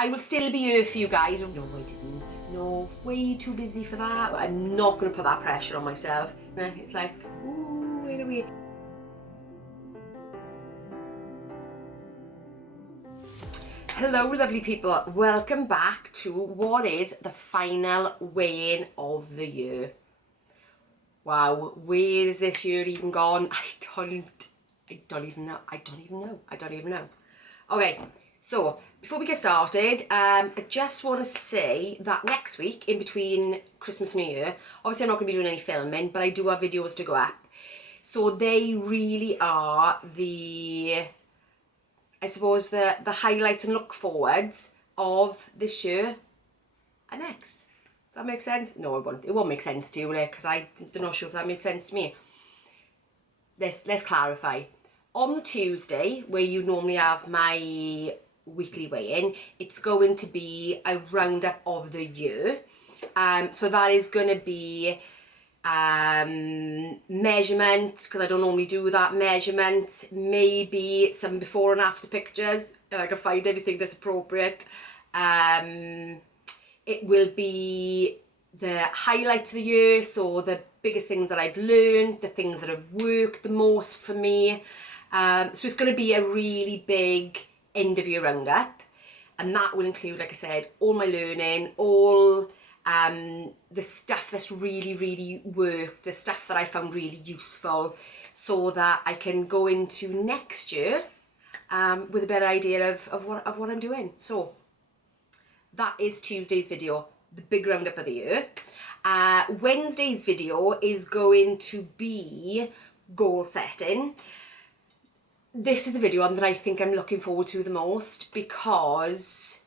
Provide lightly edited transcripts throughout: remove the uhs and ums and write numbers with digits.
I will still be here for you guys. No, I didn't. No, way too busy for that. I'm not going to put that pressure on myself. It's like, ooh, where are we? Hello lovely people, welcome back to what is the final weigh-in of the year. Wow, where is this year even gone? I don't even know. Okay, so before we get started, I just want to say that next week, in between Christmas and New Year, obviously I'm not going to be doing any filming, but I do have videos to go up. So they really are the, I suppose, the highlights and look forwards of this year and next. Does that make sense? No, it won't make sense to you, because I'm not sure if that made sense to me. Let's clarify. On the Tuesday, where you normally have my weekly weigh-in, it's going to be a roundup of the year. So that is going to be measurements, because I don't normally do that, measurements, maybe some before and after pictures if I can find anything that's appropriate. It will be the highlights of the year, so the biggest things that I've learned, the things that have worked the most for me. So it's going to be a really big end of year roundup, and that will include, like I said, all my learning, all the stuff that's really worked, the stuff that I found really useful, so that I can go into next year with a better idea of what I'm doing. So that is Tuesday's video, the big roundup of the year. Wednesday's video is going to be goal setting. This is the video that I think I'm looking forward to the most, because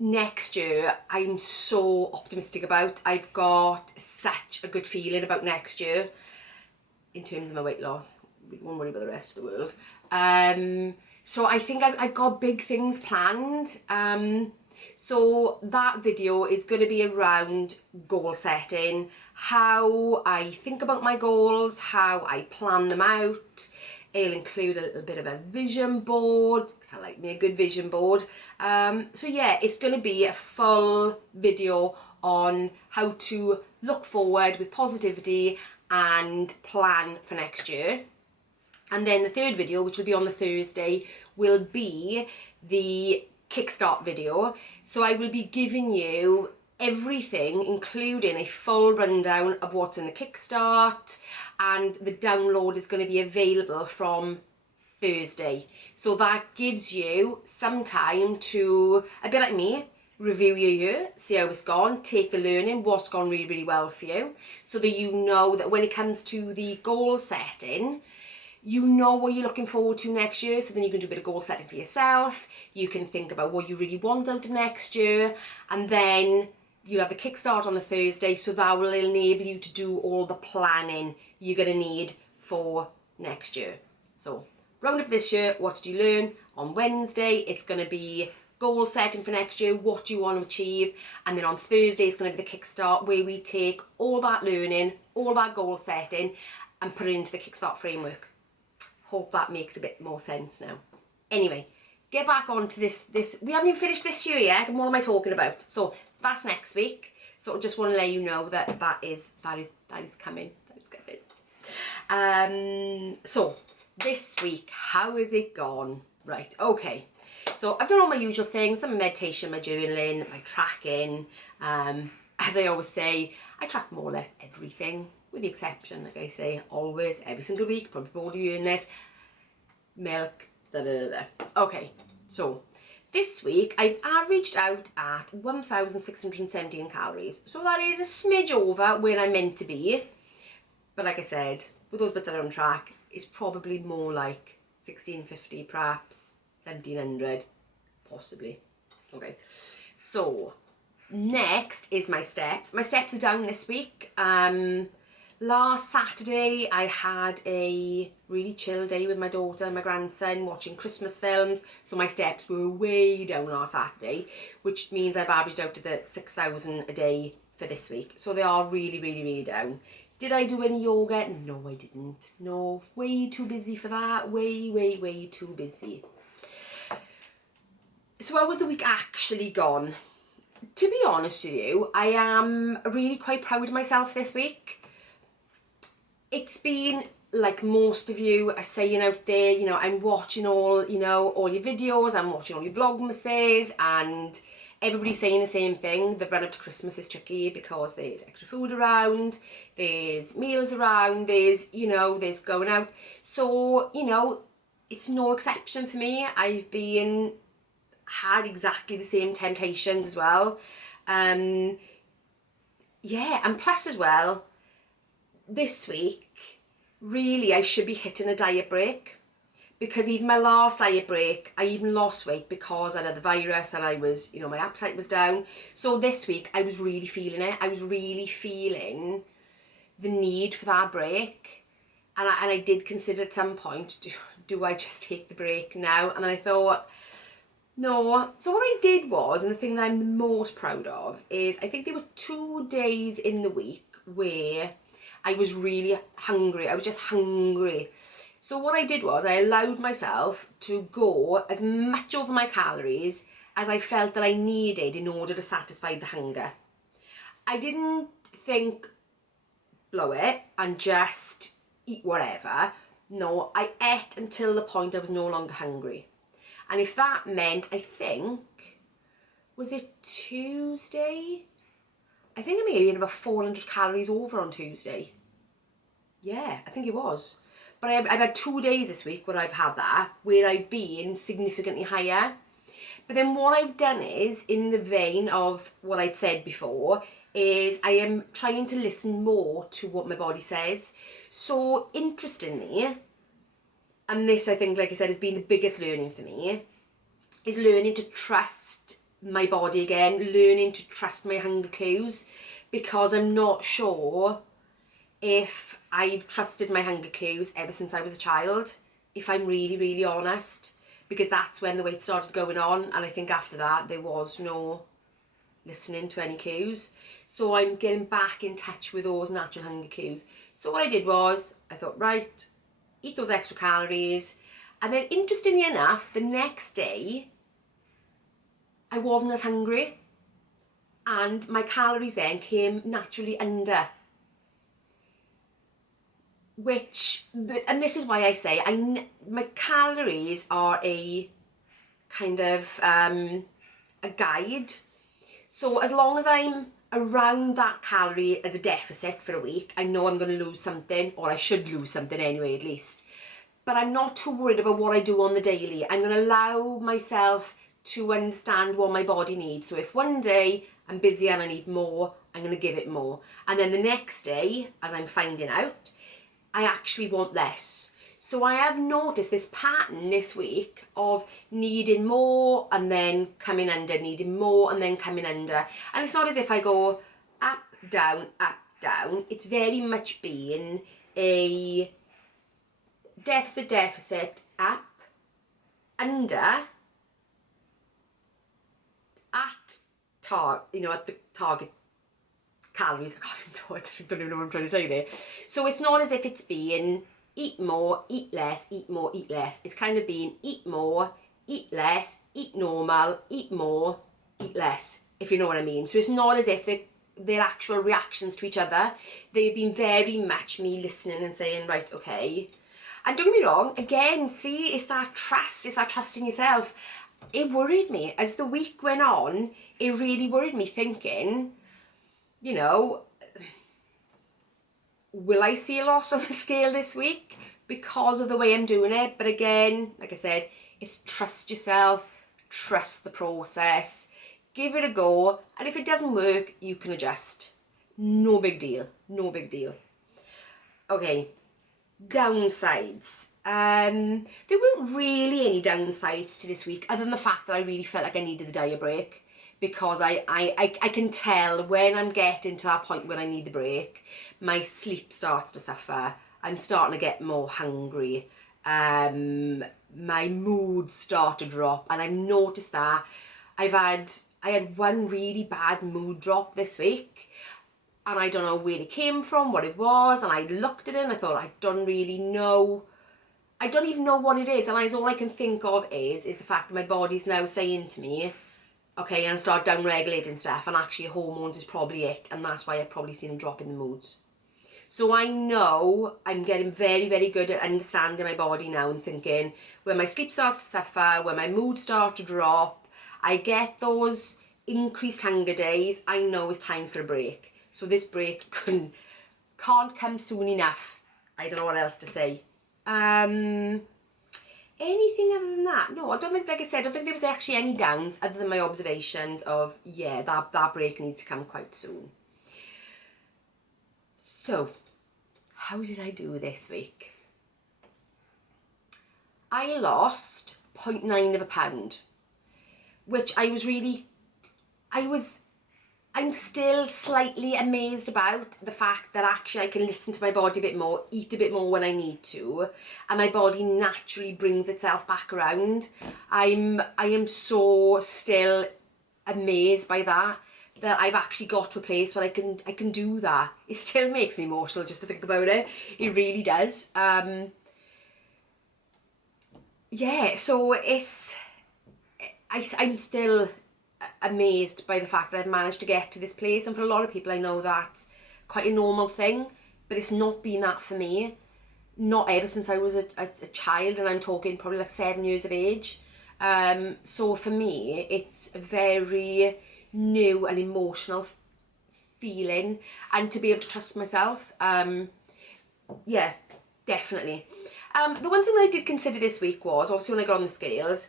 next year I'm so optimistic about. I've got such a good feeling about next year in terms of my weight loss. We won't worry about the rest of the world. So I think I've got big things planned. So that video is going to be around goal setting, how I think about my goals, how I plan them out. It'll include a little bit of a vision board, because I like me a good vision board. So yeah, it's going to be a full video on how to look forward with positivity and plan for next year. And then the third video, which will be on the Thursday, will be the Kickstart video. So I will be giving you everything, including a full rundown of what's in the Kickstart, and the download is going to be available from Thursday. So that gives you some time to, a bit like me, review your year, see how it's gone, take the learning, what's gone really well for you, so that you know that when it comes to the goal setting, you know what you're looking forward to next year. So then you can do a bit of goal setting for yourself. You can think about what you really want out of next year. And then you'll have the Kickstart on the Thursday. So that will enable you to do all the planning you're going to need for next year. So round up this year, what did you learn? On Wednesday, it's going to be goal setting for next year, what do you want to achieve. And then on Thursday, it's going to be the Kickstart, where we take all that learning, all that goal setting, and put it into the Kickstart framework. Hope that makes a bit more sense now. Anyway, get back on to this. We haven't even finished this year yet, and what am I talking about? So that's next week. So I just want to let you know that that is coming. So this week, how has it gone? Right, okay. So I've done all my usual things, some meditation, my journaling, my tracking. As I always say, I track more or less everything, with the exception, like I say, always, every single week, probably bored of hearing this, milk, Okay, so this week I've averaged out at 1,617 calories. So that is a smidge over where I'm meant to be. But like I said, with those bits that are on track, it's probably more like 1,650 perhaps, 1,700 possibly. Okay, so next is my steps. My steps are down this week. Last Saturday I had a really chill day with my daughter and my grandson, watching Christmas films, so my steps were way down last Saturday, which means I've averaged out to the 6,000 a day for this week. So they are really down. Did I do any yoga? No, I didn't. No, way too busy for that. Way too busy. So how was the week actually gone? To be honest with you, I am really quite proud of myself this week. It's been, like most of you are saying out there, you know, I'm watching all your videos, I'm watching all your vlogmases, and everybody's saying the same thing. The run up to Christmas is tricky because there's extra food around, there's meals around, there's going out. So, it's no exception for me. I've had exactly the same temptations as well. Yeah, and plus as well, this week, really I should be hitting a diet break, because even my last diet break, I even lost weight because I had the virus and I was, my appetite was down. So this week I was really feeling it. I was really feeling the need for that break. And I did consider at some point, do I just take the break now? And then I thought, no. So what I did was, and the thing that I'm the most proud of is, I think there were 2 days in the week where I was really hungry. I was just hungry. So what I did was, I allowed myself to go as much over my calories as I felt that I needed in order to satisfy the hunger. I didn't think, blow it and just eat whatever. No, I ate until the point I was no longer hungry. And if that meant, I think, was it Tuesday? I think I maybe had about 400 calories over on Tuesday. Yeah, I think it was. But I've had 2 days this week where I've had that, where I've been significantly higher. But then what I've done is, in the vein of what I'd said before, is I am trying to listen more to what my body says. So interestingly, and this I think, like I said, has been the biggest learning for me, is learning to trust my body again, learning to trust my hunger cues, because I'm not sure if I've trusted my hunger cues ever since I was a child, if I'm really, really honest, because that's when the weight started going on, and I think after that there was no listening to any cues. So I'm getting back in touch with those natural hunger cues. So what I did was, I thought, right, eat those extra calories. And then interestingly enough, the next day, I wasn't as hungry. And my calories then came naturally under. And this is why I say, my calories are a kind of a guide. So as long as I'm around that calorie as a deficit for a week, I know I'm going to lose something, or I should lose something anyway, at least. But I'm not too worried about what I do on the daily. I'm going to allow myself to understand what my body needs. So if one day I'm busy and I need more, I'm going to give it more. And then the next day, as I'm finding out, I actually want less. So I have noticed this pattern this week of needing more and then coming under, needing more and then coming under. And it's not as if I go up, down, up, down. It's very much been a deficit, up, under, at the target calories. I don't even know what I'm trying to say there. So it's not as if it's being eat more, eat less, eat more, eat less. It's kind of being eat more, eat less, eat normal, eat more, eat less, if you know what I mean. So it's not as if they're actual reactions to each other. They've been very much me listening and saying, right, okay. And don't get me wrong, again, see, it's that trust, it's that trusting yourself. It worried me. As the week went on, it really worried me, thinking, will I see a loss on the scale this week because of the way I'm doing it? But again, like I said, it's trust yourself, trust the process, give it a go, and if it doesn't work, you can adjust. No big deal, no big deal. Okay, downsides. There weren't really any downsides to this week, other than the fact that I really felt like I needed the diet break. Because I can tell when I'm getting to that point when I need the break, my sleep starts to suffer. I'm starting to get more hungry. My moods start to drop, and I've noticed that I had one really bad mood drop this week, and I don't know where it came from, what it was, and I looked at it and I thought, I don't really know I don't even know what it is, and all I can think of is the fact that my body's now saying to me, okay, and start down-regulating stuff, and actually hormones is probably it, and that's why I've probably seen a drop in the moods. So I know I'm getting very, very good at understanding my body now and thinking when my sleep starts to suffer, when my mood starts to drop, I get those increased hunger days, I know it's time for a break. So this break can't come soon enough. I don't know what else to say. Anything other than that? No, I don't think, like I said, I don't think there was actually any downs other than my observations of, yeah, that break needs to come quite soon. So, how did I do this week? I lost 0.9 of a pound, which I'm still slightly amazed about the fact that actually I can listen to my body a bit more, eat a bit more when I need to, and my body naturally brings itself back around. I am so still amazed by that I've actually got to a place where I can do that. It still makes me emotional just to think about it. It really does. Yeah, so I'm still amazed by the fact that I've managed to get to this place, and for a lot of people I know that's quite a normal thing, but it's not been that for me. Not ever since I was a child, and I'm talking probably like 7 years of age. So for me it's a very new and emotional feeling, and to be able to trust myself, yeah, definitely. The one thing that I did consider this week was, obviously when I got on the scales,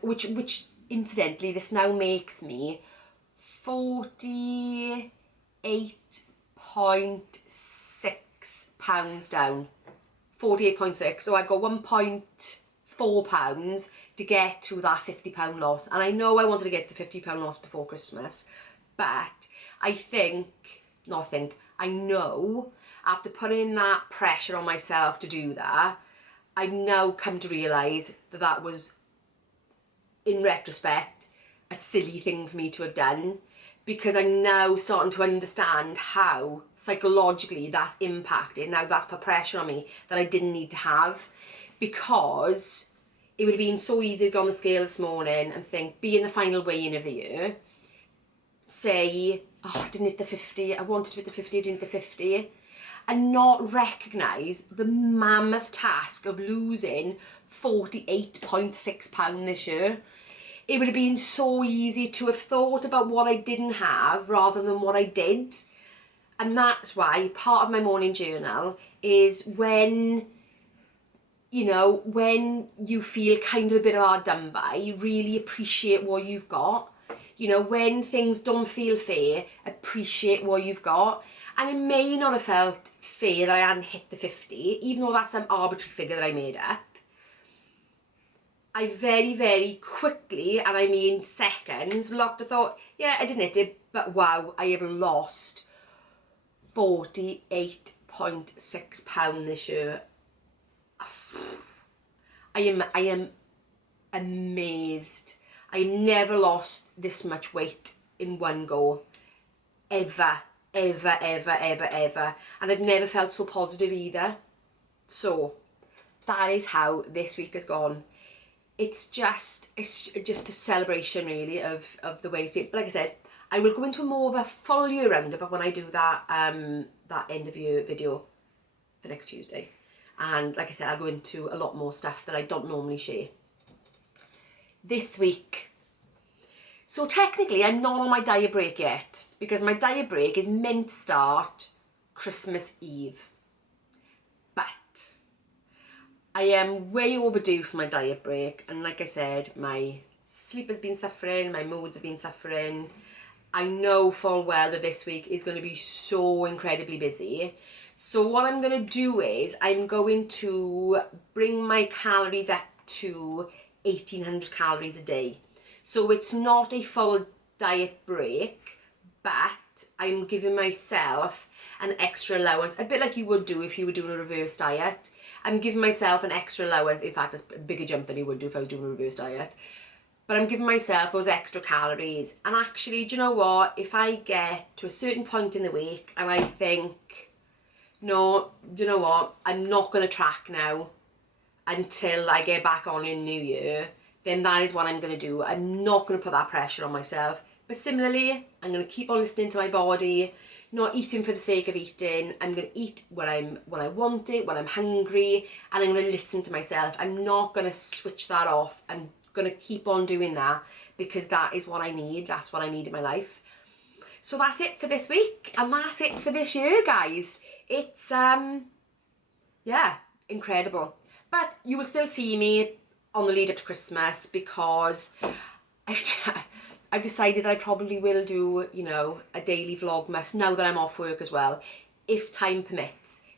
which incidentally, this now makes me 48.6 pounds down. 48.6, so I got 1.4 pounds to get to that £50 loss. And I know I wanted to get the £50 loss before Christmas, but I know after putting that pressure on myself to do that, I've now come to realise that that was, in retrospect, a silly thing for me to have done, because I'm now starting to understand how psychologically that's impacted. Now that's put pressure on me that I didn't need to have, because it would have been so easy to go on the scale this morning and think, be in the final weigh-in of the year, say, oh, I didn't hit the 50, I wanted to hit the 50, I didn't hit the 50, and not recognise the mammoth task of losing 48.6 pounds this year. It would have been so easy to have thought about what I didn't have rather than what I did. And that's why part of my morning journal is when, you know, when you feel kind of a bit hard done by, you really appreciate what you've got. You know, when things don't feel fair, appreciate what you've got. And it may not have felt fair that I hadn't hit the 50, even though that's some arbitrary figure that I made up. I very, very quickly, and I mean seconds, looked and thought, yeah, I didn't hit it, but wow, I have lost 48.6 pounds this year. I am amazed. I've never lost this much weight in one go, ever, ever, ever, ever, ever. And I've never felt so positive either. So that is how this week has gone. It's just a celebration really of the ways. But like I said, I will go into more of a full year roundup when I do that that end of year video for next Tuesday. And like I said, I'll go into a lot more stuff that I don't normally share. This week, so technically I'm not on my diet break yet, because my diet break is meant to start Christmas Eve. But I am way overdue for my diet break, and like I said, my sleep has been suffering, my moods have been suffering. I know full well that this week is going to be so incredibly busy. So what I'm going to do is I'm going to bring my calories up to 1800 calories a day. So it's not a full diet break, but I'm giving myself an extra allowance, a bit like you would do if you were doing a reverse diet. I'm giving myself an extra allowance. In fact, it's a bigger jump than you would do if I was doing a reverse diet. But I'm giving myself those extra calories. And actually, do you know what? If I get to a certain point in the week and I think, no, do you know what? I'm not going to track now. until I get back on in New Year, then that is what I'm going to do. I'm not going to put that pressure on myself. But similarly, I'm going to keep on listening to my body, not eating for the sake of eating. I'm going to eat when I want it, when I'm hungry, and I'm going to listen to myself. I'm not going to switch that off. I'm going to keep on doing that because that is what I need. That's what I need in my life. So that's it for this week, and that's it for this year, guys. It's yeah, incredible. But you will still see me on the lead up to Christmas because I've decided I probably will do, you know, a daily vlogmas now that I'm off work as well, if time permits.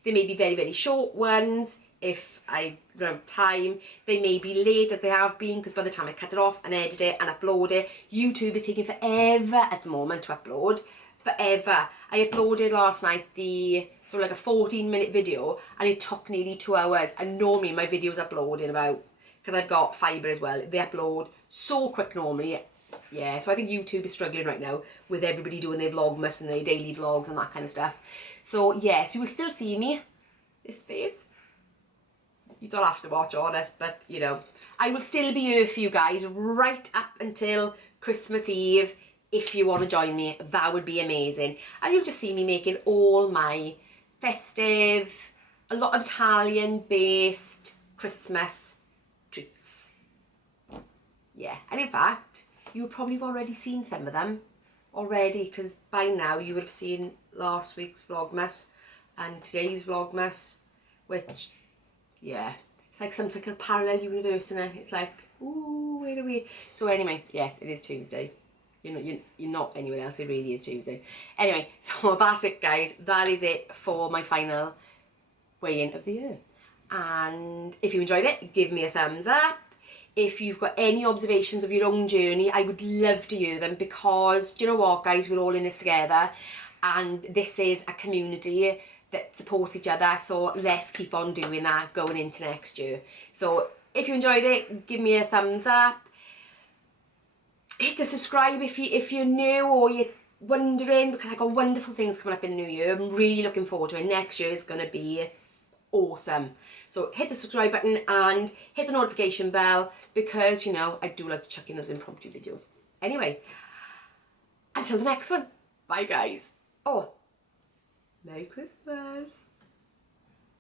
They may be very, very short ones. If I don't have time, they may be late as they have been, because by the time I cut it off and edit it and upload it, YouTube is taking forever at the moment to upload. Forever. I uploaded last night like a 14-minute video, and it took nearly 2 hours. And normally my videos upload in about, because I've got fibre as well, they upload so quick normally. Yeah, so I think YouTube is struggling right now with everybody doing their vlogmas and their daily vlogs and that kind of stuff. So yes, you will still see me. This face. You don't have to watch all this, but you know, I will still be here for you guys right up until Christmas Eve. If you want to join me, that would be amazing. And you'll just see me making all my festive, a lot of Italian-based Christmas treats. Yeah, and in fact, you probably have already seen some of them already, because by now you would have seen last week's Vlogmas and today's Vlogmas, which, yeah, it's like some sort of parallel universe in it. It's like, ooh, where are we? So anyway, yes, it is Tuesday. You're not anyone else, it really is Tuesday. Anyway, so that's it, guys. That is it for my final weigh-in of the year. And if you enjoyed it, give me a thumbs up. If you've got any observations of your own journey, I would love to hear them, because do you know what, guys, we're all in this together, and this is a community that supports each other, so let's keep on doing that going into next year. So if you enjoyed it, give me a thumbs up. Hit the subscribe if you're new or you're wondering, because I've got wonderful things coming up in the new year. I'm really looking forward to it. Next year is going to be awesome. So hit the subscribe button and hit the notification bell, because, you know, I do like to chuck in those impromptu videos. Anyway, until the next one. Bye, guys. Oh, Merry Christmas.